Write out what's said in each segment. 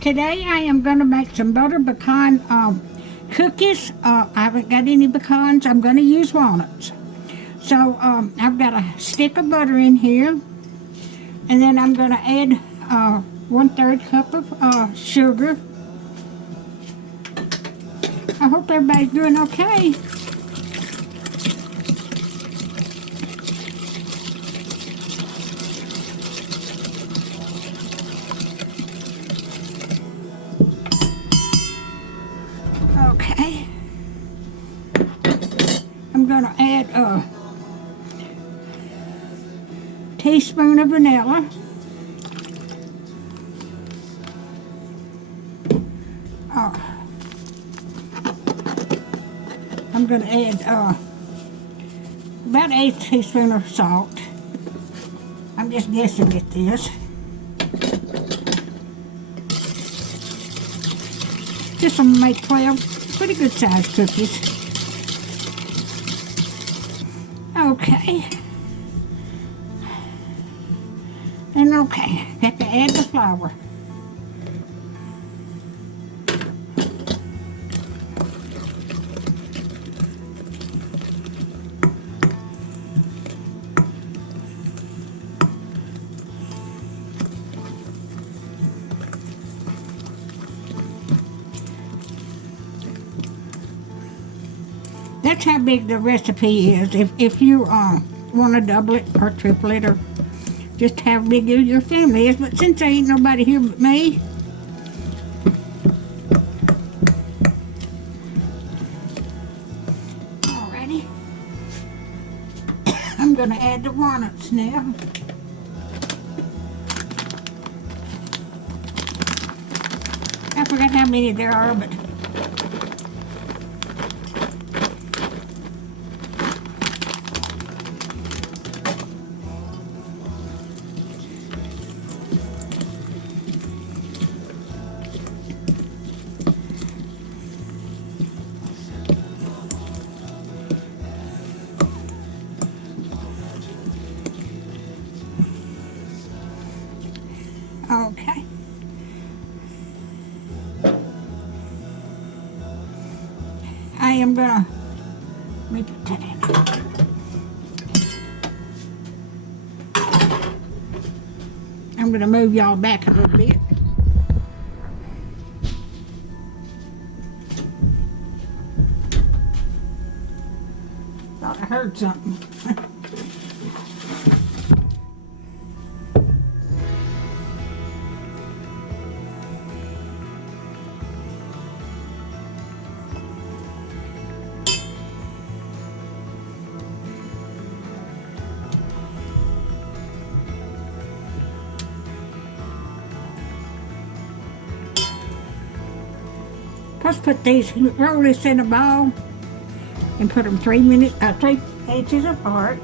Today I am going to make some butter pecan cookies. I haven't got any pecans. I'm going to use walnuts. So I've got a stick of butter in here, and then I'm going to add 1/3 cup of sugar. I hope everybody's doing okay. Okay. I'm going to add a teaspoon of vanilla. I'm going to add about 1/8 teaspoon of salt. I'm just guessing at this. This will make 12 pretty good sized cookies. Okay. And okay, got to add the flour. That's how big the recipe is. If you want to double it or triple it, or just how big your family is. But since there ain't nobody here but me, alrighty, I'm going to add the walnuts now. I forgot how many there are, but okay. I am gonna let me put that in. I'm gonna move y'all back a little bit. Thought I heard something. Let's put these, roll this in a ball and put them 3 inches apart.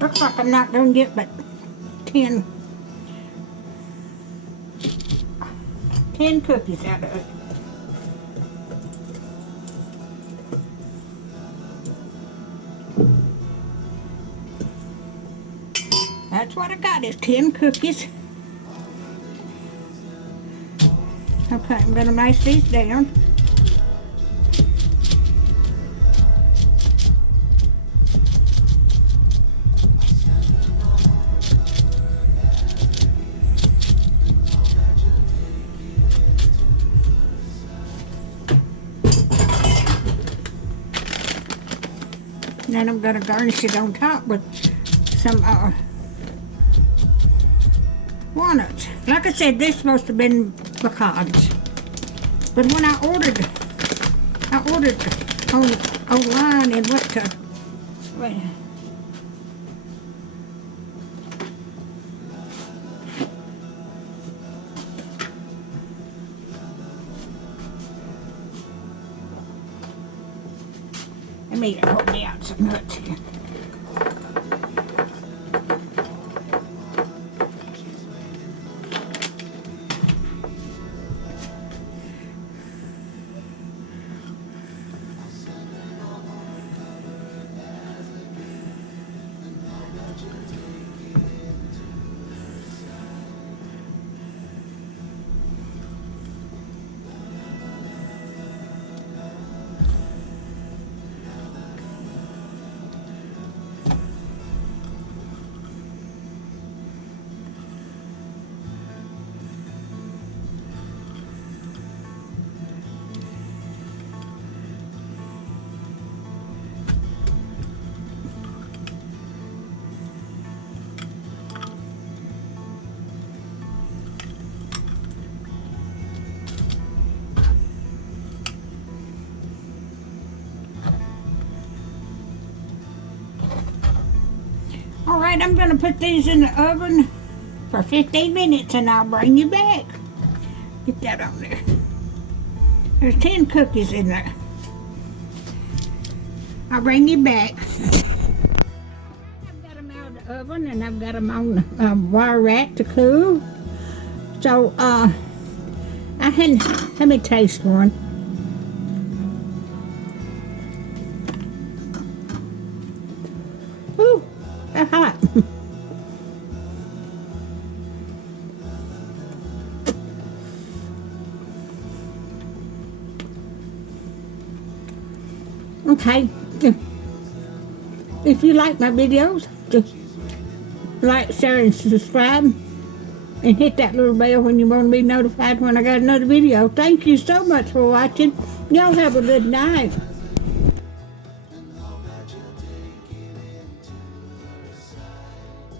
Looks like I'm not going to get but 10 cookies out of it. That's what I got, is 10 cookies. Okay, I'm going to mash these down. And then I'm going to garnish it on top with some walnuts. Like I said, this supposed to have been pecans. But when I ordered online and went to, wait. Let me help me out some nuts here. All right, I'm going to put these in the oven for 15 minutes and I'll bring you back. Get that on there. There's 10 cookies in there. I'll bring you back. I've got them out of the oven and I've got them on the wire rack to cool. So, let me taste one. Ooh, they're hot. Okay, if you like my videos, just like, share, and subscribe, and hit that little bell when you want to be notified when I got another video. Thank you so much for watching. Y'all have a good night.